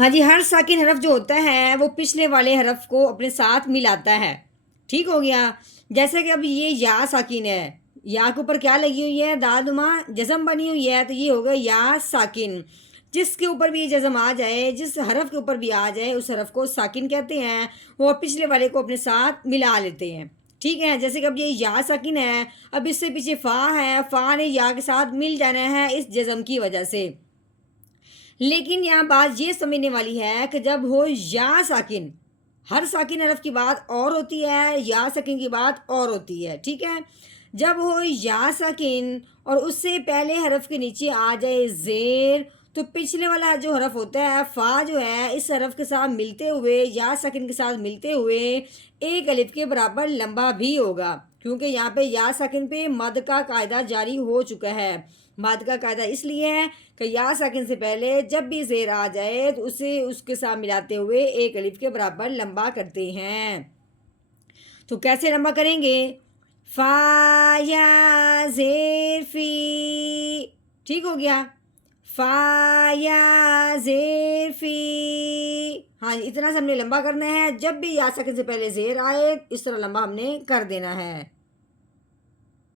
ہاں جی، ہر ساکن حرف جو ہوتا ہے وہ پچھلے والے حرف کو اپنے ساتھ ملاتا ہے۔ ٹھیک ہو گیا؟ جیسے کہ اب یہ یا ساکن ہے، یا کے اوپر کیا لگی ہوئی ہے؟ دادما جزم بنی ہوئی ہے، تو یہ ہوگا یا ساکن۔ جس کے اوپر بھی یہ جزم آ جائے، جس حرف کے اوپر بھی آ جائے، اس حرف کو ساکن کہتے ہیں، وہ پچھلے والے کو اپنے ساتھ ملا لیتے ہیں۔ ٹھیک ہے، جیسے کہ اب یہ یا ساکن ہے، اب اس سے پیچھے فا ہے، فا نے یا کے ساتھ مل جانا ہے اس جزم کی وجہ سے۔ لیکن یہاں بات یہ سمجھنے والی ہے کہ جب ہو یا ساکن، ہر ساکن حرف کی بات اور ہوتی ہے، یا ساکن کی بات اور ہوتی ہے۔ ٹھیک ہے، جب ہو یا ساکن اور اس سے پہلے حرف کے نیچے آ جائے زیر، تو پچھلے والا جو حرف ہوتا ہے فا جو ہے اس حرف کے ساتھ ملتے ہوئے، یا ساکن کے ساتھ ملتے ہوئے ایک الف کے برابر لمبا بھی ہوگا، کیونکہ یہاں پہ یا ساکن پہ مد کا قاعدہ جاری ہو چکا ہے۔ مد کا قاعدہ اس لیے ہے کہ یا ساکن سے پہلے جب بھی زیر آ جائے تو اسے اس کے ساتھ ملاتے ہوئے ایک الف کے برابر لمبا کرتے ہیں۔ تو کیسے لمبا کریں گے؟ فا یا زیر فی۔ ٹھیک ہو گیا؟ فا یا زیر فی۔ ہاں جی، اتنا سے ہم نے لمبا کرنا ہے، جب بھی یا ساکن سے پہلے زیر آئے اس طرح لمبا ہم نے کر دینا ہے۔